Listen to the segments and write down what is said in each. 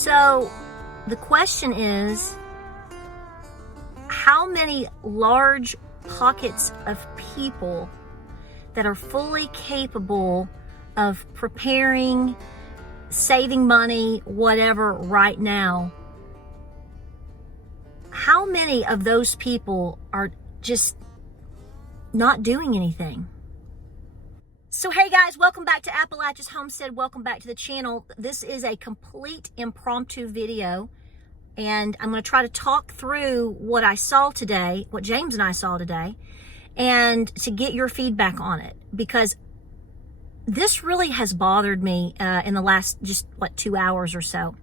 So the question is, how many large pockets of people that are fully capable of preparing, saving money, whatever, right now, how many of those people are just not doing anything? So hey guys, welcome back to Appalachia's Homestead. Welcome back to the channel. This is a complete impromptu video, and I'm going to try to talk through what I saw today, what James and I saw today, and to get your feedback on it, because this really has bothered me in the last just 2 hours or so.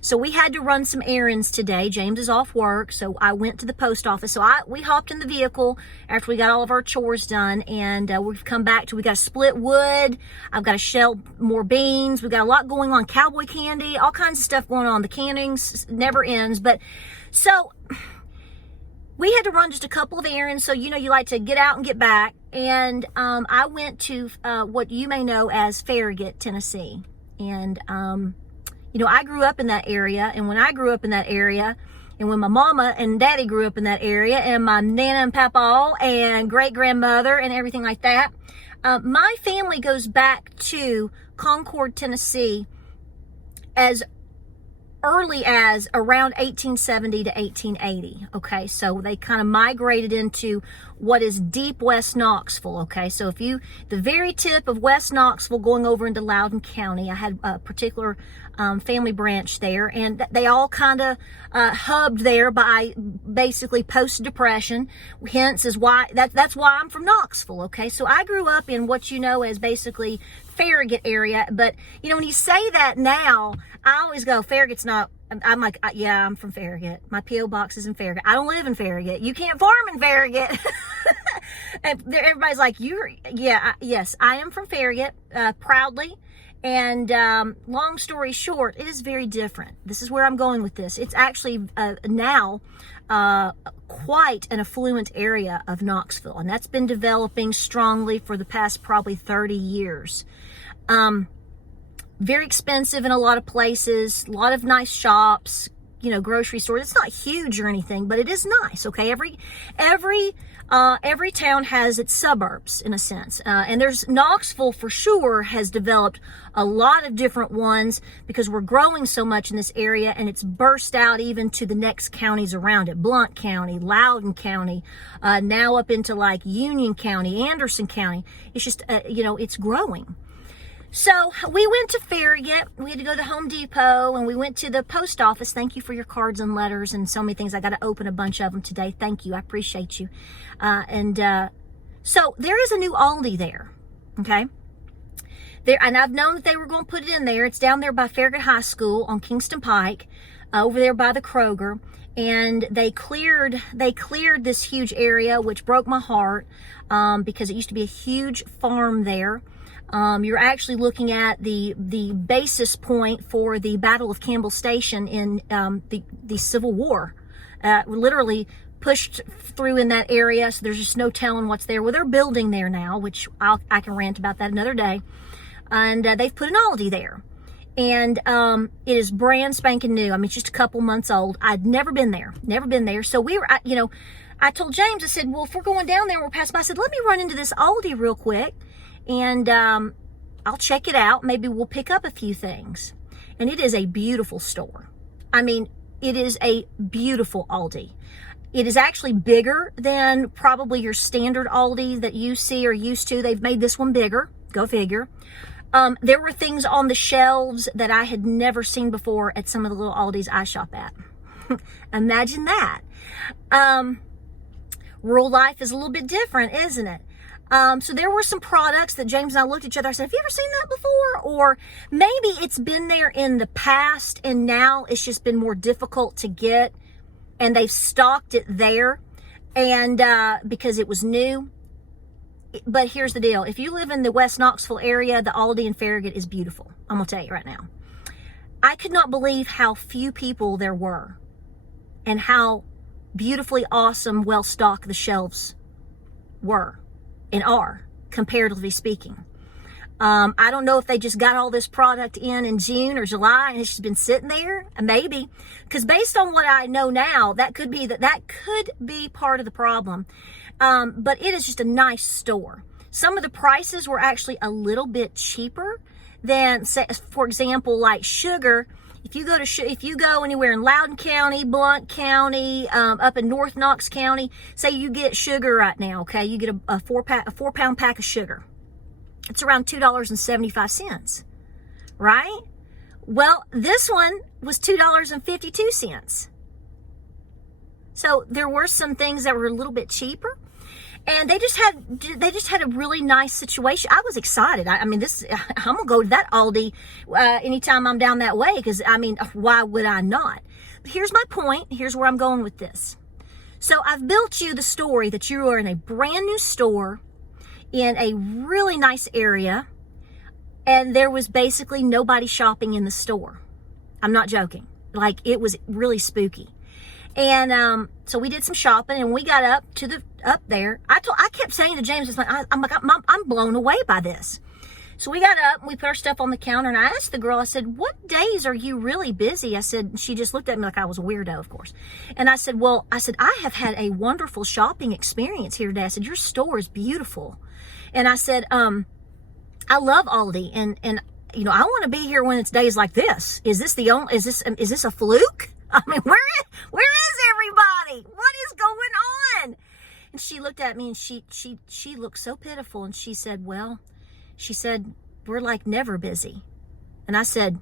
So we had to run some errands today. James is off work, so I went to the post office. So we hopped in the vehicle after we got all of our chores done, and we've come back to, we got to split wood. I've got to shell more beans. We've got a lot going on, cowboy candy, all kinds of stuff going on. The canning never ends. But so we had to run just a couple of errands. So, you know, you like to get out and get back. And I went to what you may know as Farragut, Tennessee. And you know, I grew up in that area, and when I grew up in that area, and when my mama and daddy grew up in that area, and my nana and papa and great-grandmother and everything like that, my family goes back to Concord, Tennessee as early as around 1870 to 1880, okay? So they kind of migrated into what is deep West Knoxville, okay? So if you, the very tip of West Knoxville going over into Loudoun County, I had a particular family branch there, and they all kind of hubbed there by basically post-depression, hence is why, that's why I'm from Knoxville, okay? So I grew up in what you know as basically Farragut area, but you know, when you say that now, I always go, Farragut's not, I'm like, yeah, I'm from Farragut. My P.O. box is in Farragut. I don't live in Farragut. You can't farm in Farragut. And everybody's like, yes, I am from Farragut, proudly. And long story short, it is very different. This is where I'm going with this. It's actually now quite an affluent area of Knoxville, and that's been developing strongly for the past probably 30 years. Very expensive in a lot of places, a lot of nice shops, you know, grocery stores. It's not huge or anything, but it is nice, okay? Every town has its suburbs in a sense. And there's Knoxville for sure has developed a lot of different ones because we're growing so much in this area, and it's burst out even to the next counties around it. Blount County, Loudoun County, now up into like Union County, Anderson County. It's just, you know, it's growing. So we went to Farragut. We had to go to Home Depot, and we went to the post office. Thank you for your cards and letters and so many things. I got to open a bunch of them today. Thank you. I appreciate you. So there is a new Aldi there. Okay. There, and I've known that they were going to put it in there. It's down there by Farragut High School on Kingston Pike, over there by the Kroger. And they cleared this huge area, which broke my heart, because it used to be a huge farm there. You're actually looking at the basis point for the Battle of Campbell Station in the Civil War. Literally pushed through in that area, so there's just no telling what's there. Well, they're building there now, which I can rant about that another day. And they've put an Aldi there. And it is brand spanking new. I mean, it's just a couple months old. I'd never been there. So we were, you know, I told James, I said, well, if we're going down there, we're passing by, I said, let me run into this Aldi real quick. And I'll check it out. Maybe we'll pick up a few things. And it is a beautiful store. I mean, it is a beautiful Aldi. It is actually bigger than probably your standard Aldi that you see or used to. They've made this one bigger. Go figure. There were things on the shelves that I had never seen before at some of the little Aldis I shop at. Imagine that. Rural life is a little bit different, isn't it? So there were some products that James and I looked at each other. I said, have you ever seen that before? Or maybe it's been there in the past and now it's just been more difficult to get, and they've stocked it there, and because it was new. But here's the deal. If you live in the West Knoxville area, the Aldi in Farragut is beautiful. I'm going to tell you right now. I could not believe how few people there were and how beautifully awesome, well-stocked the shelves were and are, comparatively speaking. I don't know if they just got all this product in June or July and it's just been sitting there. Maybe. Because based on what I know now, that could be part of the problem. But it is just a nice store. Some of the prices were actually a little bit cheaper than, say, for example, like sugar. If you go anywhere in Loudoun County, Blount County, up in North Knox County, say you get sugar right now, okay? You get a 4-pound pack of sugar. It's around $2.75, right? Well, this one was $2.52. So there were some things that were a little bit cheaper, and they just had a really nice situation. I was excited. I'm gonna go to that Aldi anytime I'm down that way, because why would I not? But here's my point. Here's where I'm going with this. So I've built you the story that you are in a brand new store in a really nice area, and there was basically nobody shopping in the store. I'm not joking. Like, it was really spooky. And so we did some shopping, and we got up there. I kept saying to James, I'm blown away by this. So we got up and we put our stuff on the counter, and I asked the girl, I said, what days are you really busy? I said, she just looked at me like I was a weirdo, of course. And I said, I have had a wonderful shopping experience here today. I said, your store is beautiful. And I said, I love Aldi, and I want to be here when it's days like this. Is this a fluke? Where is everybody? What is going on? And she looked at me, and she looked so pitiful, and she said, we're like never busy. And I said,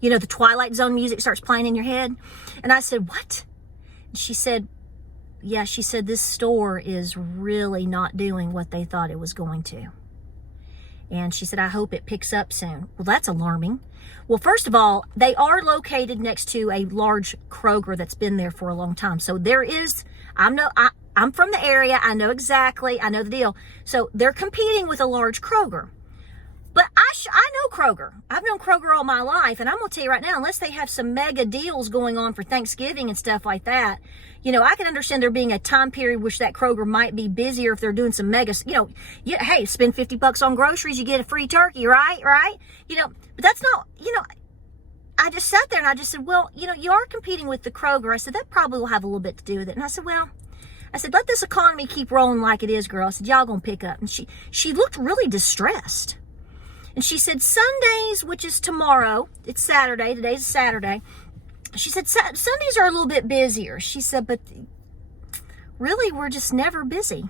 the Twilight Zone music starts playing in your head. And I said, what? And she said, yeah, she said, this store is really not doing what they thought it was going to. And she said, I hope it picks up soon. Well, that's alarming. Well, first of all, they are located next to a large Kroger that's been there for a long time. So there is, I'm from the area. I know the deal. So they're competing with a large Kroger. But I know Kroger. I've known Kroger all my life. And I'm going to tell you right now, unless they have some mega deals going on for Thanksgiving and stuff like that, I can understand there being a time period which that Kroger might be busier if they're doing some mega, hey, spend $50 on groceries, you get a free turkey, right? But that's not, I just sat there and I just said, well, you are competing with the Kroger. I said, that probably will have a little bit to do with it. And I said, let this economy keep rolling like it is, girl. I said, y'all gonna pick up. And she looked really distressed. And she said, Sundays, which is tomorrow, it's Saturday, today's Saturday. She said, Sundays are a little bit busier. She said, but really, we're just never busy.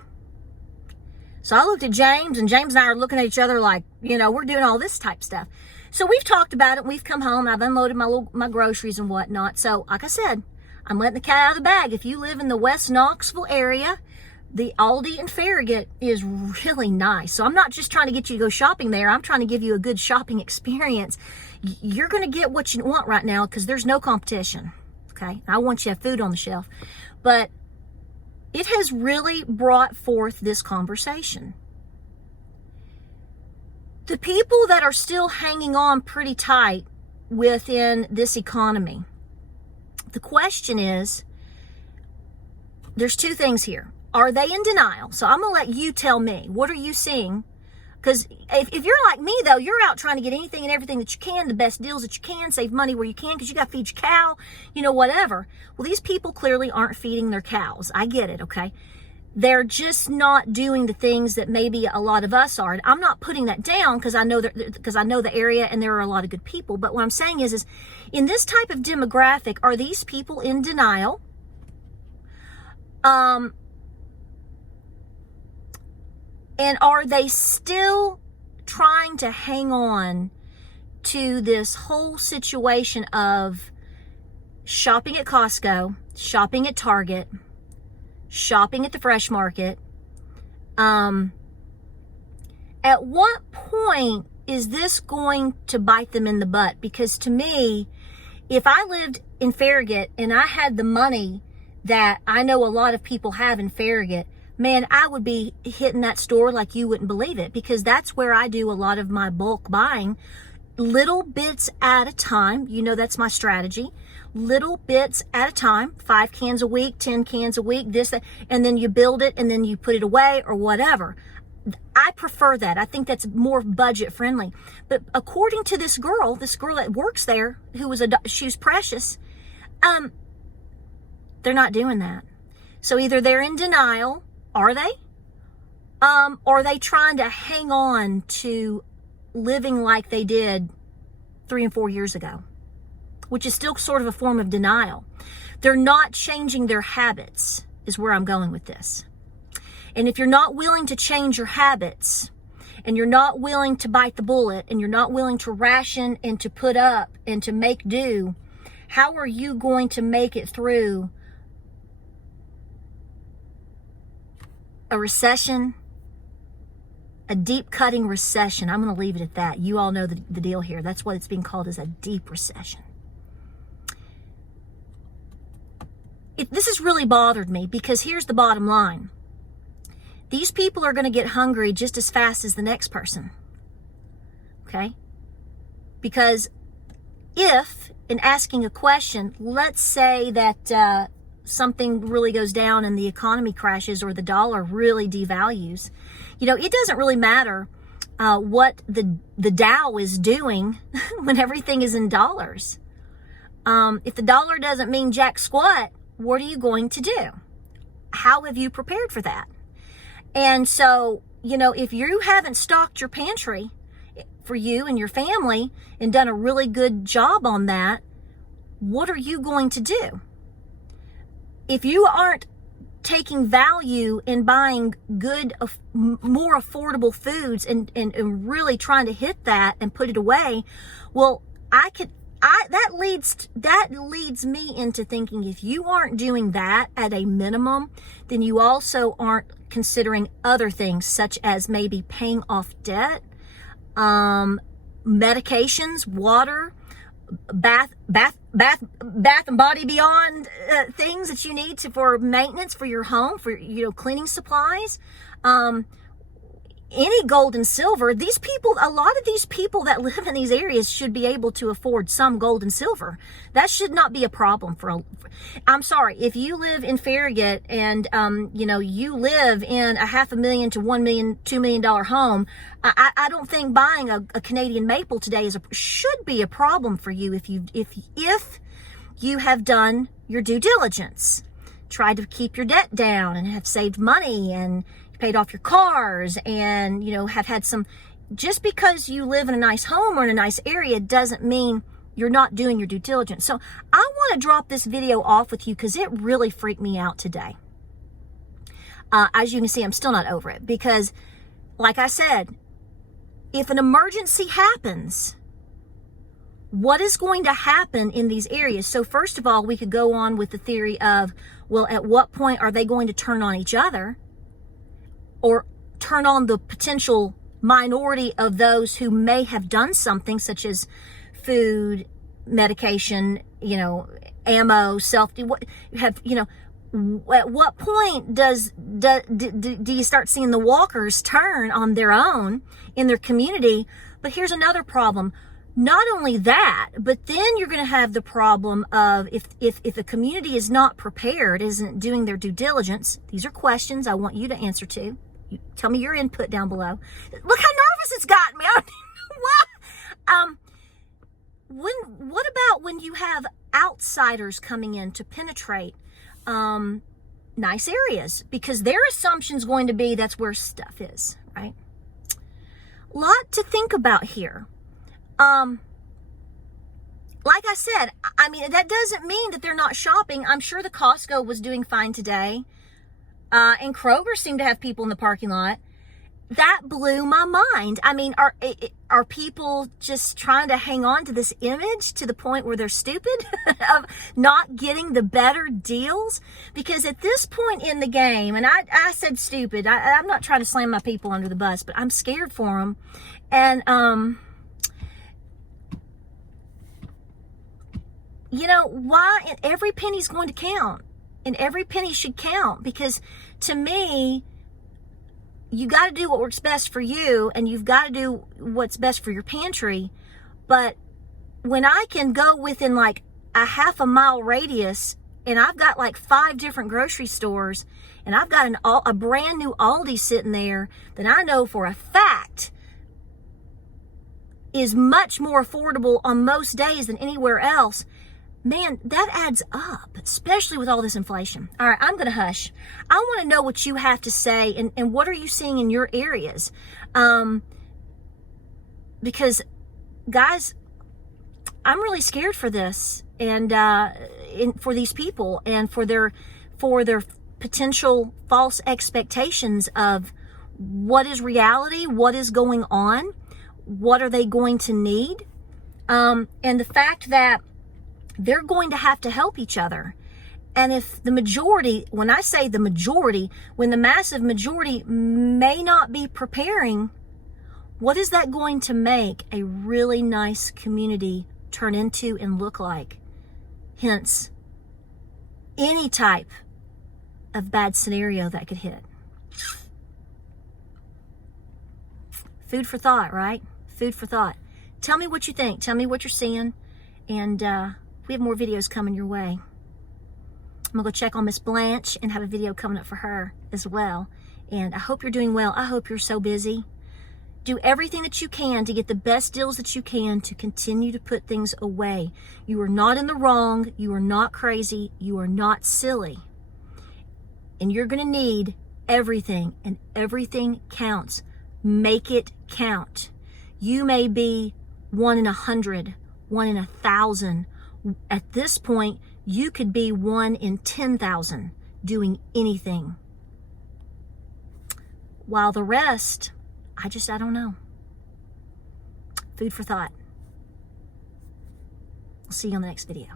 So I looked at James, and James and I are looking at each other like, we're doing all this type stuff. So we've talked about it. We've come home. I've unloaded my groceries and whatnot. So like I said, I'm letting the cat out of the bag. If you live in the West Knoxville area, the Aldi in Farragut is really nice. So I'm not just trying to get you to go shopping there. I'm trying to give you a good shopping experience. You're going to get what you want right now because there's no competition. Okay? I want you to have food on the shelf. But it has really brought forth this conversation. The people that are still hanging on pretty tight within this economy, the question is, there's two things here. Are they in denial? So I'm going to let you tell me. What are you seeing? Because if you're like me, though, you're out trying to get anything and everything that you can, the best deals that you can, save money where you can because you got to feed your cow, whatever. Well, these people clearly aren't feeding their cows. I get it, okay? They're just not doing the things that maybe a lot of us are. And I'm not putting that down because I know the area and there are a lot of good people. But what I'm saying is in this type of demographic, are these people in denial? And are they still trying to hang on to this whole situation of shopping at Costco, shopping at Target, shopping at the fresh market? At what point is this going to bite them in the butt? Because to me, if I lived in Farragut and I had the money that I know a lot of people have in Farragut, man, I would be hitting that store like you wouldn't believe it, because that's where I do a lot of my bulk buying, little bits at a time. That's my strategy. Little bits at a time, 5 cans a week, 10 cans a week, this, that, and then you build it and then you put it away or whatever. I prefer that. I think that's more budget friendly. But according to this girl that works there, she was precious, they're not doing that. So either they're in denial, are they? Or are they trying to hang on to living like they did 3 and 4 years ago, which is still sort of a form of denial. They're not changing their habits, is where I'm going with this. And if you're not willing to change your habits, and you're not willing to bite the bullet, and you're not willing to ration and to put up and to make do, how are you going to make it through a recession, a deep cutting recession? I'm going to leave it at that. You all know the deal here. That's what it's being called, as a deep recession. This has really bothered me, because here's the bottom line. These people are going to get hungry just as fast as the next person. Okay? Because if, in asking a question, let's say that something really goes down and the economy crashes, or the dollar really devalues, it doesn't really matter what the Dow is doing when everything is in dollars. If the dollar doesn't mean jack squat, what are you going to do? How have you prepared for that? And so, if you haven't stocked your pantry for you and your family and done a really good job on that, what are you going to do? If you aren't taking value in buying good, more affordable foods and really trying to hit that and put it away, well, that leads me into thinking, if you aren't doing that at a minimum, then you also aren't considering other things, such as maybe paying off debt, medications, water, bath and body beyond things that you need for maintenance for your home, for cleaning supplies, any gold and silver. A lot of these people that live in these areas should be able to afford some gold and silver. That should not be a problem I'm sorry, if you live in Farragut and you live in a $500,000 to $1 million, $2 million home, I don't think buying a Canadian maple today should be a problem for you if you have done your due diligence, tried to keep your debt down and have saved money and paid off your cars and have had some. Just because you live in a nice home or in a nice area doesn't mean you're not doing your due diligence. So I want to drop this video off with you because it really freaked me out today. As you can see, I'm still not over it, because like I said, if an emergency happens, what is going to happen in these areas? So first of all, we could go on with the theory of, well, at what point are they going to turn on each other, or turn on the potential minority of those who may have done something, such as food, medication, ammo, at what point do you start seeing the walkers turn on their own in their community? But here's another problem. Not only that, but then you're going to have the problem of if a community is not prepared, isn't doing their due diligence. These are questions I want you to answer to. Tell me your input down below. Look how nervous it's gotten me. I don't know why. What about when you have outsiders coming in to penetrate nice areas? Because their assumption's going to be that's where stuff is, right? Lot to think about here. Like I said, that doesn't mean that they're not shopping. I'm sure the Costco was doing fine today. And Kroger seemed to have people in the parking lot. That blew my mind. Are people just trying to hang on to this image to the point where they're stupid of not getting the better deals? Because at this point in the game, and I said stupid, I'm not trying to slam my people under the bus, but I'm scared for them. And, why every penny's going to count. And every penny should count, because to me, you got to do what works best for you, and you've got to do what's best for your pantry. But when I can go within like a half a mile radius and I've got like 5 different grocery stores, and I've got a brand new Aldi sitting there that I know for a fact is much more affordable on most days than anywhere else. Man, that adds up, especially with all this inflation. All right, I'm going to hush. I want to know what you have to say, and what are you seeing in your areas? Because, guys, I'm really scared for this, and for these people, and for their potential false expectations of what is reality, what is going on, what are they going to need, and the fact that they're going to have to help each other. And if the majority, when I say the majority, when the massive majority may not be preparing, what is that going to make a really nice community turn into and look like? Hence, any type of bad scenario that could hit. Food for thought, right? Food for thought. Tell me what you think. Tell me what you're seeing. And we have more videos coming your way. I'm going to go check on Miss Blanche and have a video coming up for her as well. And I hope you're doing well. I hope you're so busy. Do everything that you can to get the best deals that you can to continue to put things away. You are not in the wrong. You are not crazy. You are not silly. And you're going to need everything, and everything counts. Make it count. You may be 1 in 100, 1 in 1,000. At this point, you could be 1 in 10,000 doing anything. While the rest, I don't know. Food for thought. I'll see you on the next video.